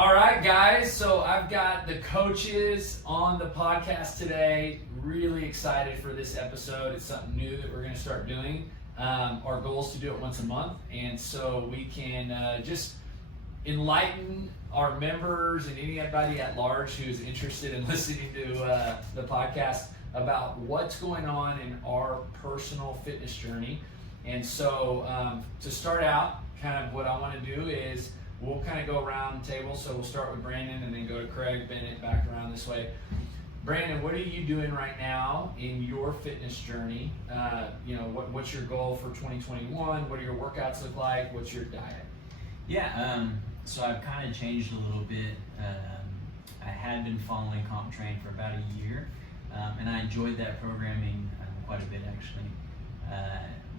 All right, guys, so I've got the coaches on the podcast today. Really excited for this episode. It's something new that we're going to start doing. Our goal is to do it once a month, and so we can just enlighten our members and anybody at large who's interested in listening to the podcast about what's going on in our personal fitness journey. And so to start out, kind of what I want to do is we'll kind of go around the table. So we'll start with Brandon and then go to Craig, Bennett, back around this way. Brandon, what are you doing right now in your fitness journey? What's your goal for 2021? What do your workouts look like? What's your diet? Yeah, so I've kind of changed a little bit. I had been following Comp Train for about a year, and I enjoyed that programming quite a bit actually.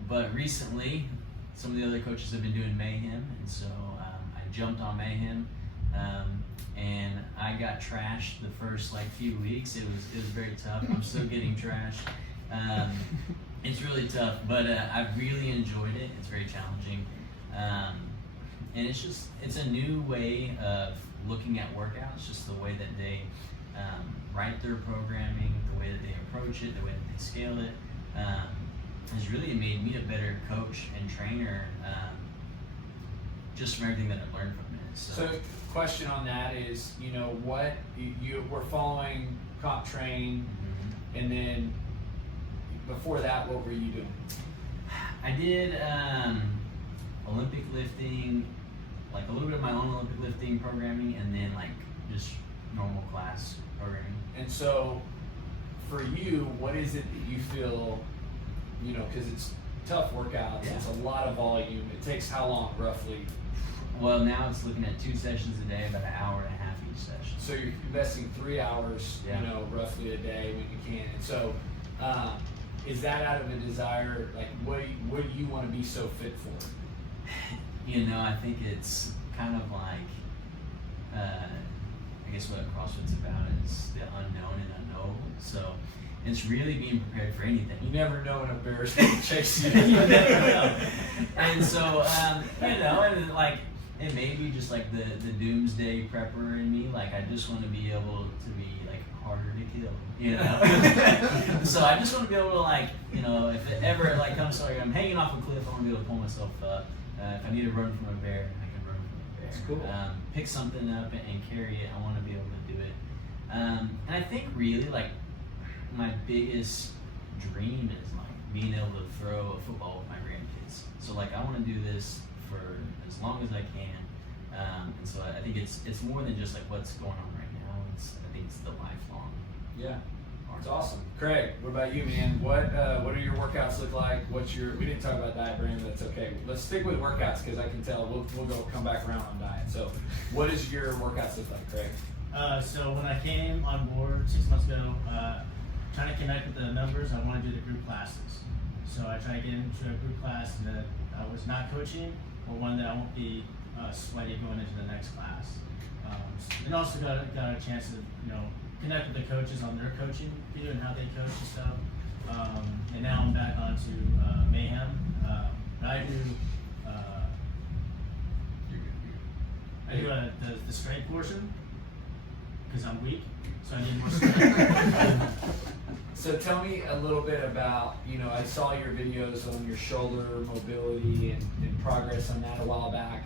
But recently, some of the other coaches have been doing Mayhem, and so I jumped on Mayhem, and I got trashed the first few weeks. It was very tough. I'm still getting trashed. It's really tough, but I've really enjoyed it. It's very challenging, and it's a new way of looking at workouts. Just the way that they write their programming, the way that they approach it, the way that they scale it. Has really made me a better coach and trainer, just from everything that I've learned from it. So question on that is, what you were following Comp Train, and then before that, what were you doing? I did Olympic lifting, a little bit of my own Olympic lifting programming, and then just normal class programming. And so for you, what is it that you feel, because it's tough workouts, it's a lot of volume. It takes how long roughly? Well, now it's looking at 2 sessions a day, about an hour and a half each session. So you're investing 3 hours, roughly a day when you can. And so is that out of a desire, what do you want to be so fit for? I think it's kind of I guess what CrossFit's about is the unknown and unknowable. So it's really being prepared for anything. You never know when a bear's going to chase you. You never know. And so, it may be just the doomsday prepper in me. I just want to be able to be harder to kill, So I just want to be able to if it ever comes to I'm hanging off a cliff, I want to be able to pull myself up. If I need to run from a bear, I can run from a bear. That's cool. Pick something up and carry it. I want to be able to do it. And I think really my biggest dream is being able to throw a football with my grandkids. So I want to do this for as long as I can. And so I think it's more than just what's going on right now. I think it's the lifelong. Yeah. It's awesome. Craig, what about you, man? What do your workouts look like? We didn't talk about diet, Brandon, that's okay. Let's stick with workouts because I can tell we'll come back around on diet. So what does your workouts look like, Craig? So when I came on board 6 months ago, trying to connect with the members, I want to do the group classes. So I try to get into a group class that I was not coaching, or one that I won't be sweaty going into the next class. And also got a chance to connect with the coaches on their coaching video and how they coach and stuff. And now I'm back onto Mayhem. I do the strength portion because I'm weak, so I need more strength. So tell me a little bit about, I saw your videos on your shoulder mobility and progress on that a while back.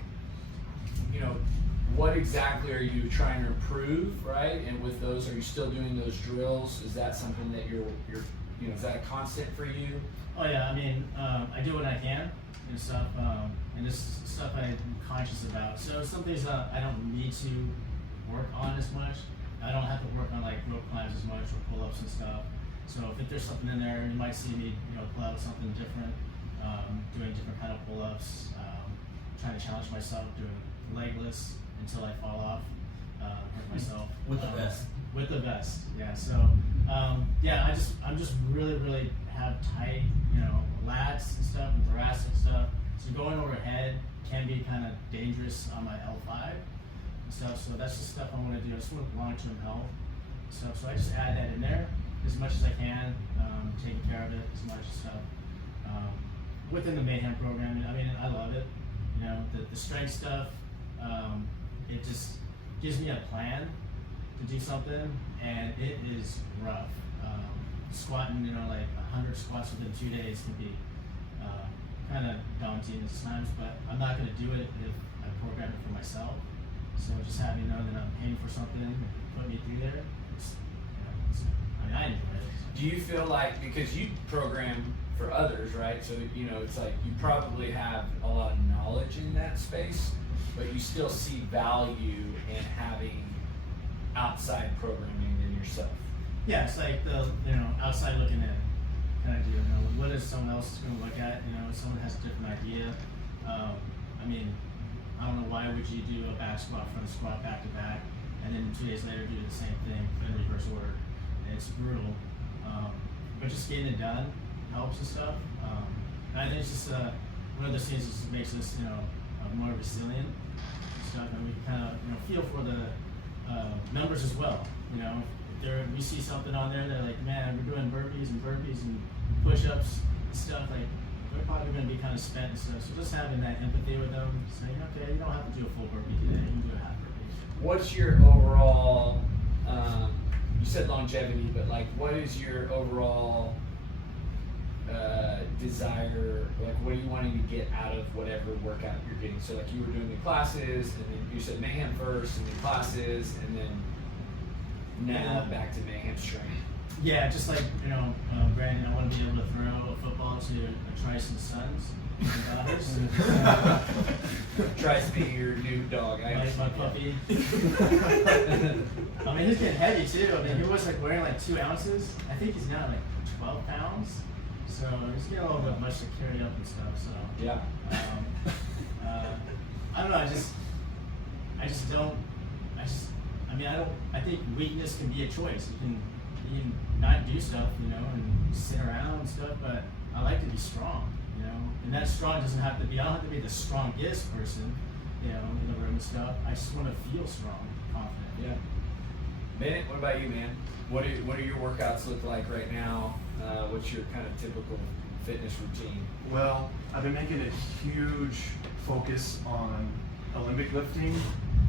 What exactly are you trying to improve, right? And with those, are you still doing those drills? Is that something that you're is that a constant for you? Oh yeah, I do what I can and stuff, and this stuff I'm conscious about. So some things I don't need to work on as much. I don't have to work on rope climbs as much or pull-ups and stuff. So if there's something in there, you might see me, pull out something different, doing different kind of pull-ups, trying to challenge myself, doing legless until I fall off, hurt myself. With the vest. With the vest, yeah. So, I'm just really have tight, lats and stuff, and thoracic stuff. So going overhead can be kind of dangerous on my L5 and stuff. So that's the stuff I want to do. I just want long-term health stuff. So I just add that in there as much as I can, taking care of it as much stuff. Within the Mayhem program, I love it. The strength stuff, it just gives me a plan to do something, and it is rough. Squatting, like 100 squats within 2 days can be kind of daunting at times, but I'm not going to do it if I program it for myself. So just having to know that I'm paying for something, put me through there, I enjoy it. Do you feel like, because you program for others, right? So, it's like you probably have a lot of knowledge in that space, but you still see value in having outside programming than yourself. Yeah, it's like the, outside looking in kind of deal. What is someone else going to look at? Someone has a different idea. I don't know, why would you do a back squat, front squat, back to back, and then 2 days later do the same thing in reverse order? It's brutal. But just getting it done helps and stuff. And I think it's just one of those things that just makes us, more resilient and stuff, and we can kind of, feel for the numbers as well. If we see something on there, they're like, man, we're doing burpees and push-ups and stuff, like, they're probably going to be kind of spent and stuff. So just having that empathy with them, saying, okay, you don't have to do a full burpee today, you can do a half burpee. What's your overall, you said longevity, but like, what is your overall desire, like what are you wanting to get out of whatever workout you're getting? So like you were doing the classes, and then you said mayhem first, and then classes, and then now back to mayhem strength. Yeah, just like, Brandon, I want to be able to throw a football to Trison's sons and daughters. Tries to be your new dog. My puppy. He's getting heavy too. He was like wearing like 2 ounces. I think he's now like 12 pounds. So he's getting a little bit much to carry up and stuff. So yeah. I don't know. I think weakness can be a choice. You can not do stuff, and sit around and stuff. But I like to be strong, And that strong doesn't have to be. I don't have to be the strongest person, in the room and stuff. I just want to feel strong, confident. Yeah. Bennett, what about you, man? What do your workouts look like right now? What's your kind of typical fitness routine? Well, I've been making a huge focus on Olympic lifting.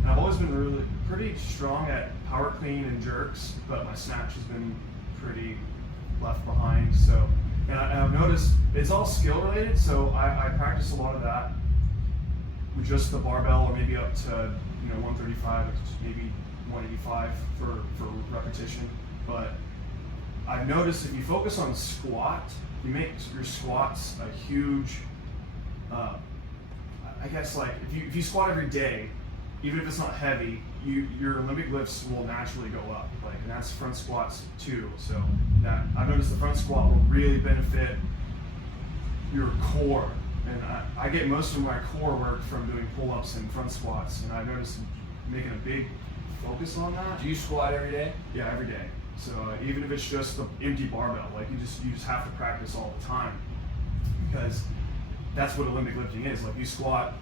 And I've always been pretty strong at power clean and jerks, but my snatch has been pretty left behind. So, and I've noticed it's all skill related. So I practice a lot of that with just the barbell, or maybe up to 135, maybe 185 for repetition. But I've noticed if you focus on squat, you make your squats a huge, I guess like if you squat every day, even if it's not heavy, your Olympic lifts will naturally go up. And that's front squats too. So that I've noticed the front squat will really benefit your core. And I get most of my core work from doing pull-ups and front squats, and I've noticed making a big focus on that. Do you squat every day? Yeah, every day. So even if it's just the empty barbell, you just have to practice all the time, because that's what Olympic lifting is. You squat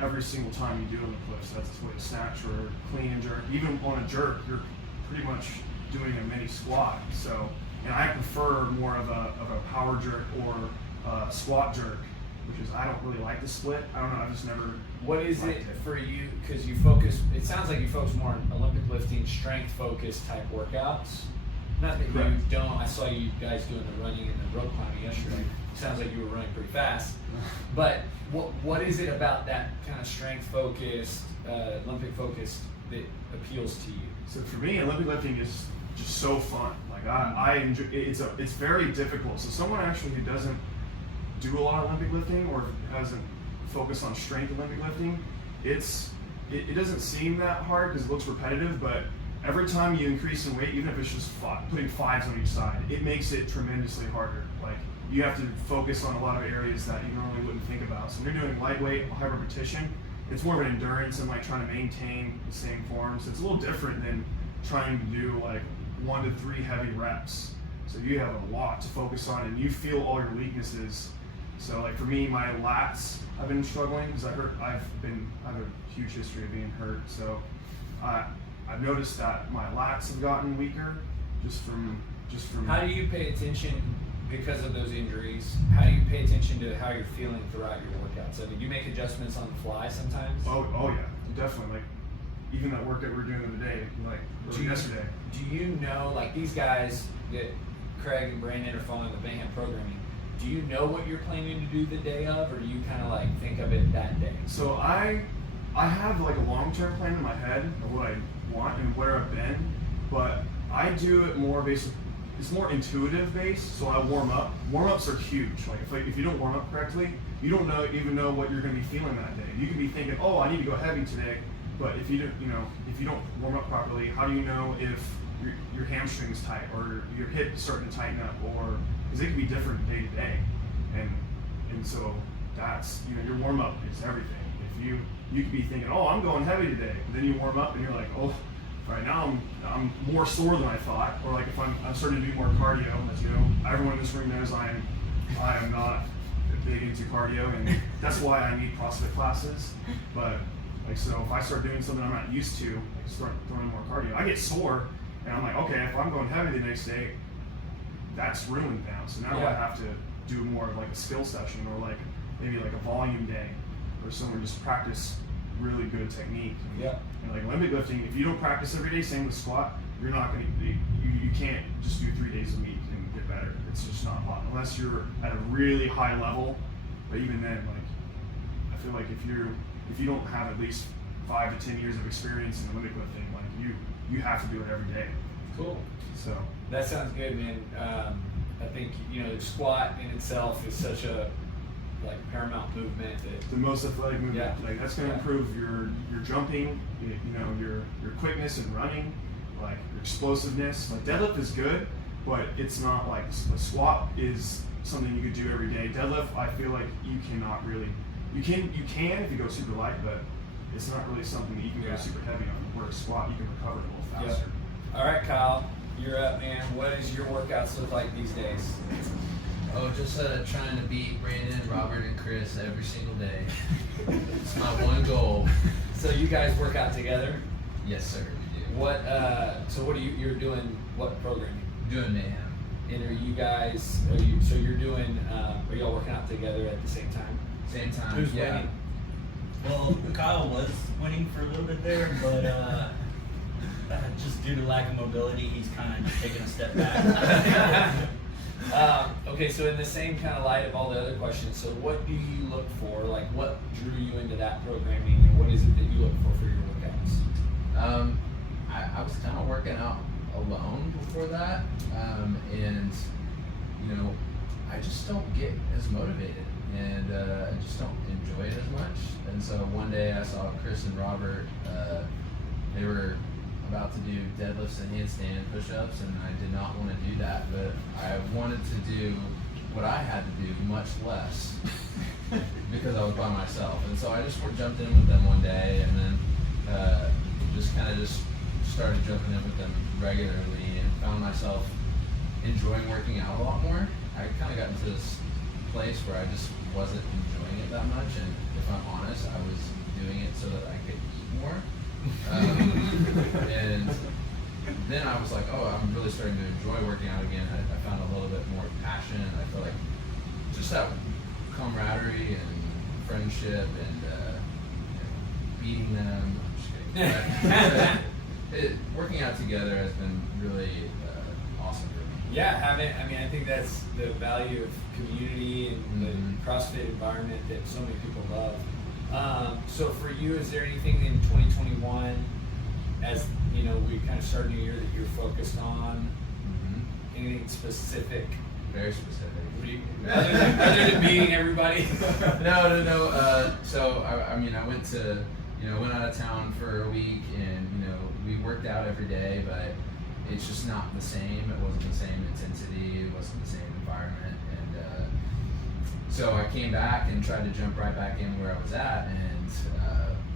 every single time you do Olympic lifts. That's the way to snatch or clean and jerk. Even on a jerk, you're pretty much doing a mini squat. So, and I prefer more of a power jerk or a squat jerk, which is, I don't really like the split. I don't know, I've just never. What is it for you? Because you focus, it sounds like you focus more on Olympic lifting, strength focused type workouts. Not that you don't, I saw you guys doing the running and the rope climbing yesterday. It sounds like you were running pretty fast. But what is it about that kind of strength focused, Olympic focused that appeals to you? So for me, Olympic lifting is just so fun. I enjoy, it's very difficult. So someone actually who doesn't do a lot of Olympic lifting or hasn't focused on strength Olympic lifting, it doesn't seem that hard because it looks repetitive, but every time you increase in weight, even if it's just putting 5s on each side, it makes it tremendously harder. You have to focus on a lot of areas that you normally wouldn't think about. So when you're doing lightweight, high repetition, it's more of an endurance and trying to maintain the same form. So it's a little different than trying to do 1 to 3 heavy reps. So you have a lot to focus on, and you feel all your weaknesses. So for me, my lats, I've been struggling because I have a huge history of being hurt. So I've noticed that my lats have gotten weaker just from. How do you pay attention because of those injuries? How do you pay attention to how you're feeling throughout your workouts? Do you make adjustments on the fly sometimes? Oh yeah, definitely. even that work that we're doing today, like yesterday. Do you know, like these guys that Craig and Brandon are following the Mayhem programming, do you know what you're planning to do the day of, or do you kind of like think of it that day? So I have like a long-term plan in my head of what I want and where I've been, but I do it more based. It's more intuitive based. So I warm up. Warm-ups are huge. Like if you don't warm up correctly, you don't even know what you're going to be feeling that day. You could be thinking, oh, I need to go heavy today, but if you don't warm up properly, how do you know if your hamstring's tight or your hip is starting to tighten up, or because it can be different day to day, and so that's your warm up is everything. If you could be thinking, oh, I'm going heavy today, and then you warm up and you're like, oh, right now I'm more sore than I thought, or like if I'm starting to do more cardio, as you know, everyone in this room knows I am not big into cardio, and that's why I need CrossFit classes. But like, so if I start doing something I'm not used to, like start throwing more cardio, I get sore, and I'm like, okay, if I'm going heavy the next day, that's ruined now. So now I have to do more of like a skill session, or like maybe like a volume day, or someone just practice really good technique. And like Olympic lifting, if you don't practice every day, same with squat, you're not going to, you can't just do 3 days a week and get better. It's just not possible unless you're at a really high level. But even then, like, I feel like if you don't have at least 5 to 10 years of experience in Olympic lifting, like you have to do it every day. Cool. So that sounds good, man. I think the squat in itself is such a paramount movement. The most athletic movement. Yeah. Like that's going to improve your jumping, your quickness and running, like your explosiveness. Like deadlift is good, but it's not like a squat is something you could do every day. Deadlift, I feel like you cannot really. You can if you go super light, but it's not really something that you can go super heavy on. Where a squat, you can recover a little faster. All right, Kyle, you're up, man. What does your workouts look like these days? Oh, just trying to beat Brandon, Robert, and Chris every single day. It's my one goal. So you guys work out together? Yes, sir, we do. What? So what are you're doing? What programming? Doing Mayhem. And are you guys? So you're doing? Are y'all working out together at the same time? Same time. Who's winning? Well, Kyle was winning for a little bit there, but just due to lack of mobility, he's kind of taking a step back. Okay, so in the same kind of light of all the other questions, so what do you look for? Like, what drew you into that programming, and what is it that you look for your workouts? I was kind of working out alone before that, and I just don't get as motivated, and I just don't enjoy it as much. And so one day I saw Chris and Robert. They were about to do deadlifts and handstand push-ups, and I did not want to do that, but I wanted to do what I had to do much less because I was by myself. And so I just jumped in with them one day, and then just started jumping in with them regularly, and found myself enjoying working out a lot more. I kind of got into this place where I just wasn't enjoying it that much, and if I'm honest, I was doing it so that I could eat more. And then I was like, oh, I'm really starting to enjoy working out again. I found a little bit more passion. I feel like just that camaraderie and friendship and beating them. I'm just kidding. Working out together has been really awesome for me. Yeah, I think that's the value of community and the CrossFit environment that so many people love. So for you, is there anything in 2021, as we kind of start a new year, that you're focused on? Anything specific? Very specific. Other than beating everybody? No. So I went to went out of town for a week, and we worked out every day, but it's just not the same. It wasn't the same intensity. It wasn't the same environment, and so I came back and tried to jump right back in where I was at, and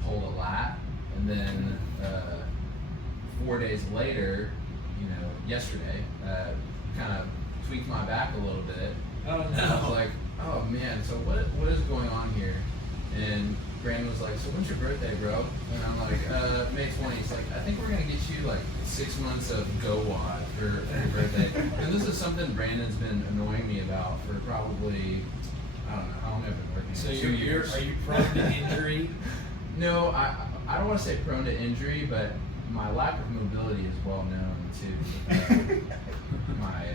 pulled a lat, and then 4 days later, yesterday, kind of tweaked my back a little bit. Oh no! And I was like, oh man, so what is going on here? And Brandon was like, so when's your birthday, bro? And I'm like, May 20th. He's like, I think we're gonna get you like 6 months of GoWad for your birthday. And this is something Brandon's been annoying me about for probably, I don't know how long I've been working. So are you prone to injury? No, I don't want to say prone to injury, but my lack of mobility is well known to my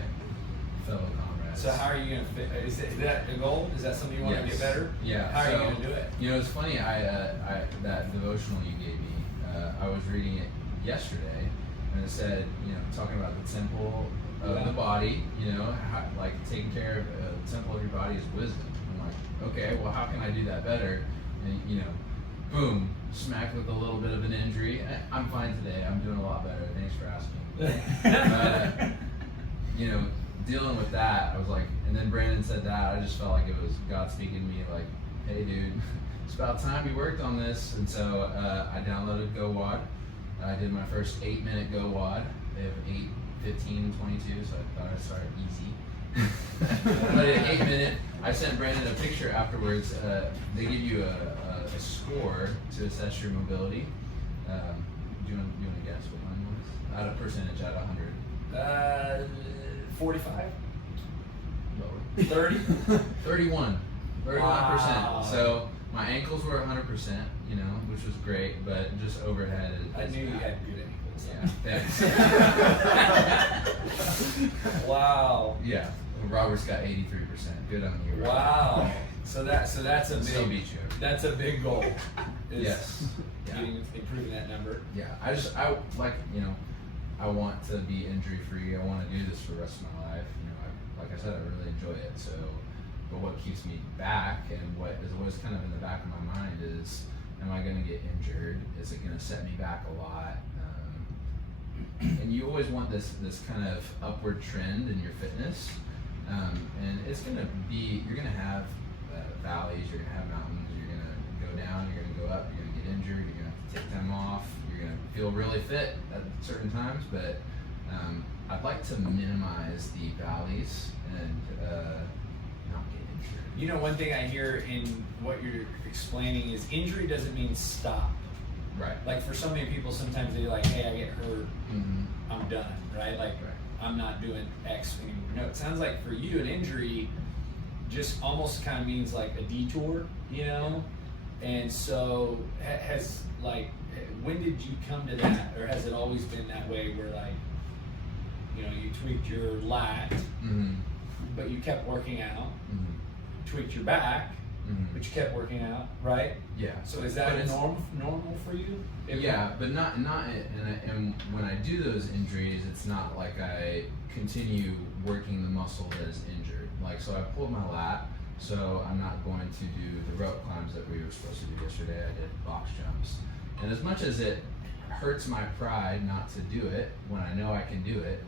fellow comrades. So how are you gonna fit? Is that a goal? Is that something you want to Yes. get better? Yeah. How are so, you gonna do it? You know, it's funny. I that devotional you gave me, I was reading it yesterday, and it said, you know, talking about the temple of the body. You know, how, like taking care of the temple of your body is wisdom. I'm like, okay, well, how can I do that better? And you know, boom, smacked with a little bit of an injury. I'm fine today. I'm doing a lot better. Thanks for asking. You know, dealing with that, I was like, and then Brandon said that, I just felt like it was God speaking to me, like, hey dude, it's about time you worked on this. And so I downloaded GoWAD. I did my first 8-minute GoWAD. They have 8, 15, 22, so I thought I'd start easy. But at 8 minute, I sent Brandon a picture afterwards. They give you a score to assess your mobility. Do you want to guess what mine was? Out of percentage, out of 100. 45, Lower. 30. 31. 31%. Wow. So my ankles were 100%, you know, which was great, but just overhead is I knew you bad. had good ankles. Yeah, thanks. Wow. Yeah, Robert's got 83%. Good on you. Robert. Wow. So that's a Still big beat you. that's a big goal. Is Yes. Yeah. improving that number. Yeah, I like, you know, I want to be injury free. I want to do this for the rest of my life. You know, like I said, I really enjoy it. So, but what keeps me back and what is always kind of in the back of my mind is, am I going to get injured? Is it going to set me back a lot? And you always want this kind of upward trend in your fitness. And it's going to be, you're going to have valleys, you're going to have mountains, you're going to go down, you're going to go up, you're going to get injured, you're going to have to take time off, you're going to feel really fit at certain times, but I'd like to minimize the valleys and not get injured. You know, one thing I hear in what you're explaining is injury doesn't mean stop. Right. Like for so many people, sometimes they're like, hey, I get hurt, Mm-hmm. I'm done, right? Like I'm not doing X anymore. No, it sounds like for you an injury just almost kind of means like a detour, you know? And so has like, when did you come to that, or has it always been that way where like, you know, you tweaked your lat, Mm-hmm. but you kept working out, Mm-hmm. tweaked your back, Mm-hmm. but you kept working out, right? Yeah. So is But that it's- normal for you? Yeah, but not and when I do those injuries, it's not like I continue working the muscle that is injured. Like, so I pulled my lat, so I'm not going to do the rope climbs that we were supposed to do yesterday. I did box jumps, and as much as it hurts my pride not to do it when I know I can do it,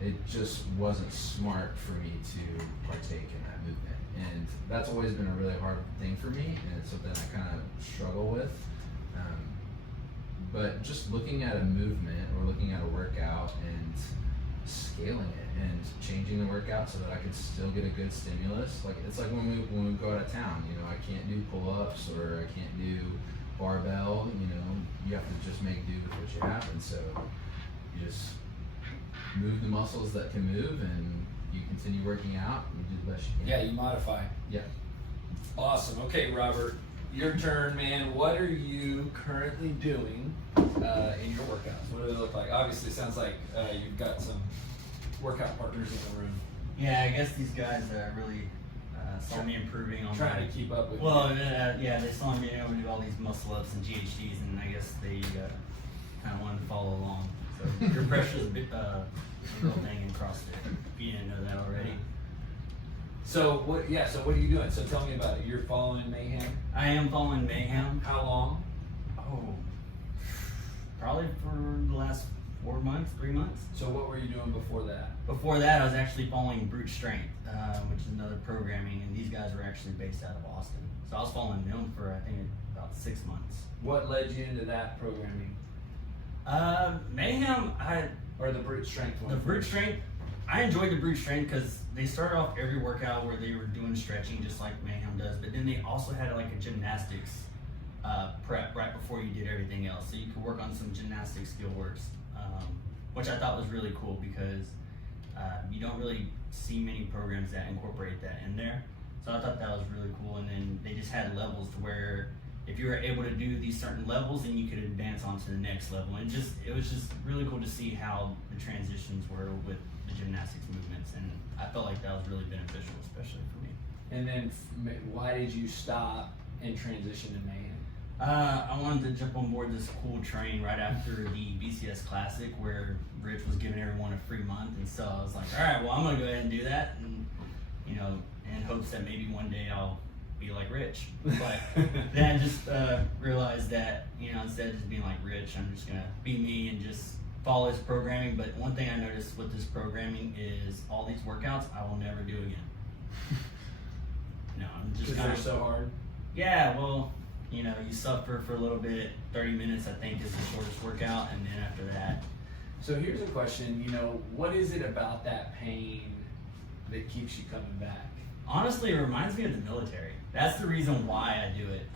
it just wasn't smart for me to partake in that movement. And that's always been a really hard thing for me, and it's something I kind of struggle with. But just looking at a movement or looking at a workout and scaling it and changing the workout so that I can still get a good stimulus. Like it's like when we go out of town, you know, I can't do pull-ups or I can't do barbell, you know, you have to just make do with what you have. And so you just move the muscles that can move and you continue working out and you do the best you can. Yeah, you modify. Yeah. Awesome. Okay, Robert, your turn, man. What are you currently doing in your workouts? What do they look like? Obviously, it sounds like you've got some workout partners in the room. Yeah, I guess these guys really saw me improving on Trying to keep up with Well, you. yeah, they saw me able to do all these muscle ups and GHDs, and I guess they kind of wanted to follow along. So your pressure is a real thing in CrossFit. If you didn't know that already. So what are you doing? So tell me about it. You're following Mayhem? I am following Mayhem. How long? Oh, probably for the last 4 months, 3 months. So what were you doing before that? Before that, I was actually following Brute Strength, which is another programming, and these guys were actually based out of Austin. So I was following them for, I think, about 6 months. What led you into that programming? Mayhem, Or the brute strength one? the Brute Strength, I enjoyed the Brute Strength because they started off every workout where they were doing stretching just like Mayhem does, but then they also had like a gymnastics prep right before you did everything else. So you could work on some gymnastic skill works, which I thought was really cool because you don't really see many programs that incorporate that in there. So I thought that was really cool. And then they just had levels to where if you were able to do these certain levels, then you could advance on to the next level. And it was just really cool to see how the transitions were with the gymnastics movements, and I felt like that was really beneficial, especially for me. And then why did you stop and transition to mayhem? I wanted to jump on board this cool train right after the BCS Classic where Rich was giving everyone a free month, and so I was like, all right, well, I'm gonna go ahead and do that, and in hopes that maybe one day I'll be like Rich. But then I just realized that instead of just being like Rich, I'm just gonna be me and just follow his programming. But one thing I noticed with this programming is all these workouts I will never do again. No, I'm just Because they're so hard. Yeah, well, you suffer for a little bit. 30 minutes, I think, is the shortest workout, and then after that. So here's a question, what is it about that pain that keeps you coming back? Honestly, it reminds me of the military. That's the reason why I do it.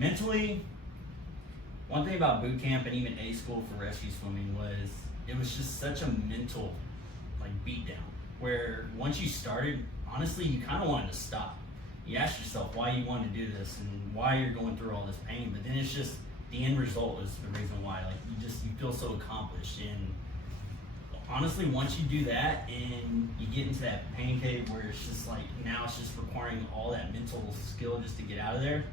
Mentally, one thing about boot camp and even A school for rescue swimming was it was just such a mental beat down, where once you started, honestly, you kind of wanted to stop. You ask yourself why you want to do this and why you're going through all this pain, but then it's just the end result is the reason why. You feel so accomplished. And honestly, once you do that and you get into that pain cave where it's just now it's just requiring all that mental skill just to get out of there,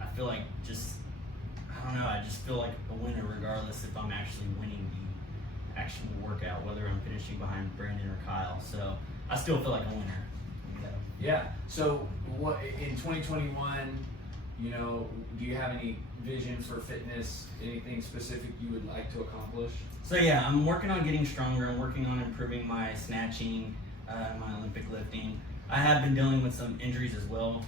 I feel like I just feel like a winner regardless if I'm actually winning the actual workout, whether I'm finishing behind Brandon or Kyle. So I still feel like a winner. Yeah. So what in 2021, do you have any vision for fitness, anything specific you would like to accomplish? So yeah, I'm working on getting stronger. I'm working on improving my snatching, my Olympic lifting. I have been dealing with some injuries as well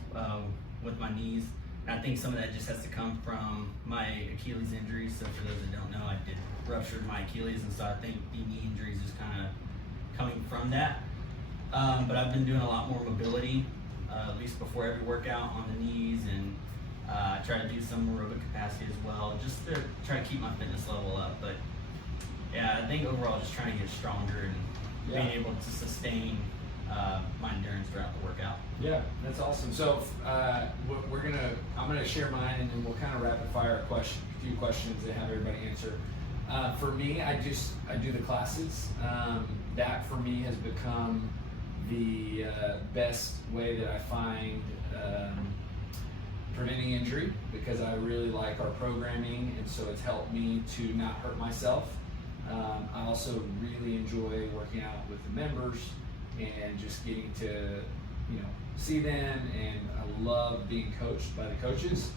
with my knees. And I think some of that just has to come from my Achilles injuries. So for those that don't know, I did rupture my Achilles, and so I think the knee injuries is kind of coming from that. But I've been doing a lot more mobility, at least before every workout on the knees, and I try to do some aerobic capacity as well, just to try to keep my fitness level up. But yeah, I think overall just trying to get stronger and being able to sustain my endurance throughout the workout. Yeah, that's awesome. So I'm gonna share mine, and then we'll kind of rapid fire a few questions and have everybody answer. For me, I do the classes. That for me has become the best way that I find preventing injury, because I really like our programming, and so it's helped me to not hurt myself. I also really enjoy working out with the members and just getting to see them, and I love being coached by the coaches,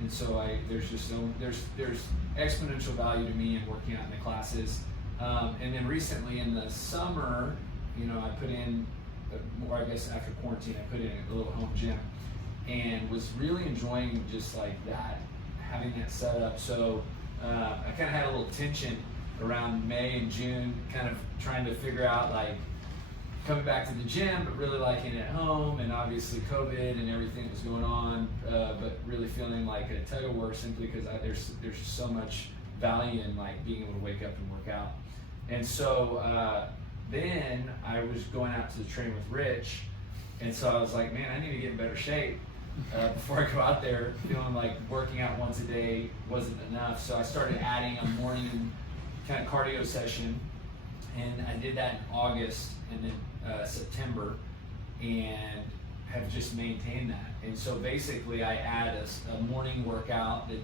and so there's exponential value to me in working out in the classes. And then recently in the summer, I put in, or I guess after quarantine, I put in a little home gym, and was really enjoying just that, having that set up. So I kind of had a little tension around May and June, kind of trying to figure out coming back to the gym, but really liking it at home, and obviously COVID and everything that was going on, but really feeling like a tug of war simply because there's so much value in being able to wake up and work out. And so then I was going out to the train with Rich, and so I was like, man, I need to get in better shape before I go out there, feeling like working out once a day wasn't enough. So I started adding a morning kind of cardio session, and I did that in August and then September, and have just maintained that. And so basically I add a morning workout that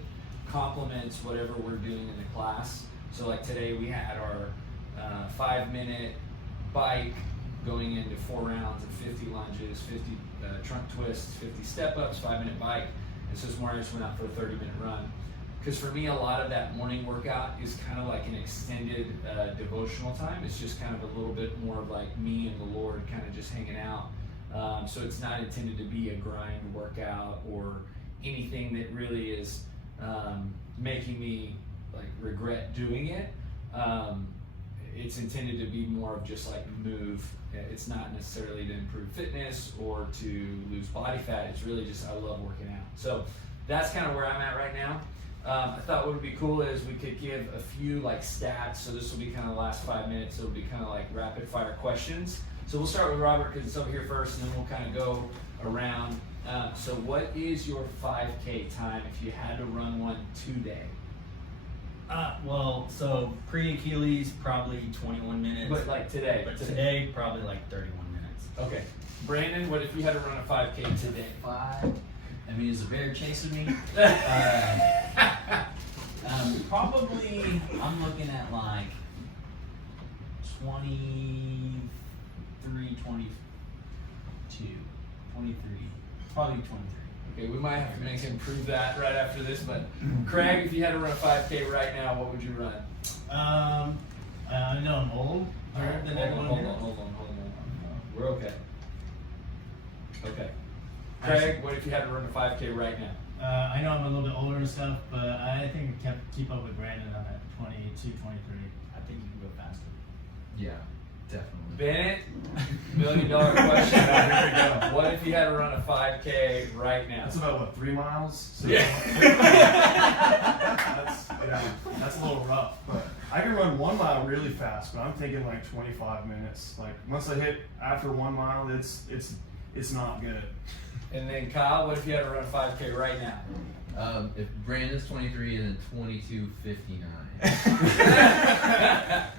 complements whatever we're doing in the class. So today we had our 5-minute bike going into 4 rounds of 50 lunges, 50 trunk twists, 50 step-ups, 5-minute bike. And so this morning I just went out for a 30-minute run. Because for me, a lot of that morning workout is kind of like an extended devotional time. It's just kind of a little bit more of me and the Lord kind of just hanging out. So it's not intended to be a grind workout or anything that really is making me regret doing it. It's intended to be more of just move. It's not necessarily to improve fitness or to lose body fat. It's really just I love working out. So that's kind of where I'm at right now. I thought what would be cool is we could give a few stats. So this will be kind of the last 5 minutes. It'll be kind of rapid fire questions. So we'll start with Robert because it's over here first, and then we'll kind of go around. So what is your 5K time if you had to run one today? Well, so pre-Achilles, probably 21 minutes. But like today. But today, probably like 31 minutes. Okay. Brandon, what if you had to run a 5K today? 5. I mean, is the bear chasing me? Probably, I'm looking at like 23, 22, 23, probably 23. Okay, we might have to make him prove that right after this, but Craig, if you had to run a 5K right now, what would you run? I know I'm old. Than everyone Hold here. on. We're okay. Okay. Craig, what if you had to run a 5K right now? I know I'm a little bit older and stuff, but I think I keep up with Brandon on that 22, 23. I think you can go faster. Yeah, definitely. Bennett, $1 million question. Here we go. What if you had to run a 5K right now? That's about what, 3 miles? So that's a little rough. But I can run 1 mile really fast, but I'm thinking like 25 minutes. Like once I hit after 1 mile, it's not good. And then Kyle, what if you had to run a 5K right now? If Brandon's 23 and then 22:59.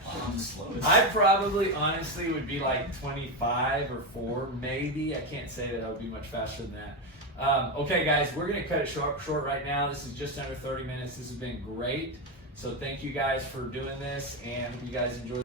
I'm the slowest. I probably honestly would be like 25 or 4, maybe. I can't say that I would be much faster than that. Okay, guys, we're going to cut it short right now. This is just under 30 minutes. This has been great. So thank you guys for doing this, and hope you guys enjoy.